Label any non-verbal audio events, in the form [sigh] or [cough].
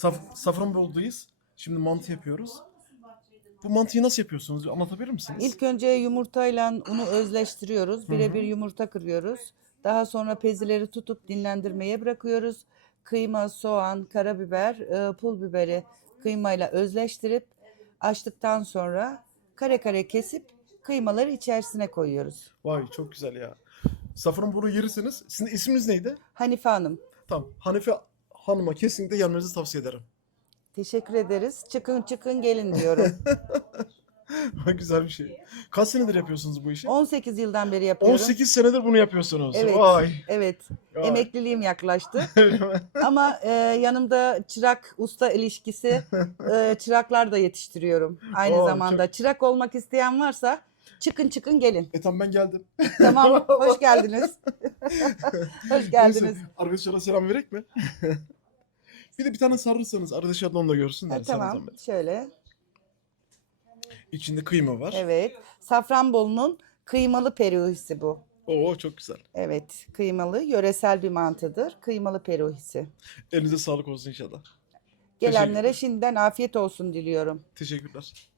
Saf Safranbolu'dayız. Şimdi mantı yapıyoruz. Bu mantıyı nasıl yapıyorsunuz? Anlatabilir misiniz? İlk önce yumurtayla unu özleştiriyoruz. Birebir yumurta kırıyoruz. Daha sonra pezileri tutup dinlendirmeye bırakıyoruz. Kıyma, soğan, karabiber, e, pul biberi kıymayla özleştirip açtıktan sonra kare kare kesip kıymaları içerisine koyuyoruz. Vay çok güzel ya. Safranbolu yerisiniz. Sizin isminiz neydi? Hanife Hanım, Tamam. Hanife Hanım'a kesinlikle gelmenizi tavsiye ederim. teşekkür ederiz. Çıkın çıkın gelin diyorum. [laughs] güzel bir şey. Kaç senedir yapıyorsunuz bu işi? 18 yıldan beri yapıyorum. 18 senedir bunu yapıyorsunuz. Evet. Vay. Evet. Vay. Emekliliğim yaklaştı. [laughs] Ama e, yanımda çırak usta ilişkisi e, çıraklar da yetiştiriyorum aynı [laughs] Oo, zamanda. Çırak olmak isteyen varsa çıkın çıkın gelin. E tamam ben geldim. Tamam [laughs] hoş geldiniz. [laughs] hoş geldiniz. Neyse, arkadaşlara selam verek mi? [laughs] bir de bir tane sarırsanız arkadaşlar da onu da görsünler. Sana tamam şöyle. İçinde kıyma var. Evet. Safranbolu'nun kıymalı peruhisi bu. Oo çok güzel. Evet kıymalı yöresel bir mantıdır. Kıymalı peruhisi. Elinize sağlık olsun inşallah. Gelenlere şimdiden afiyet olsun diliyorum. Teşekkürler.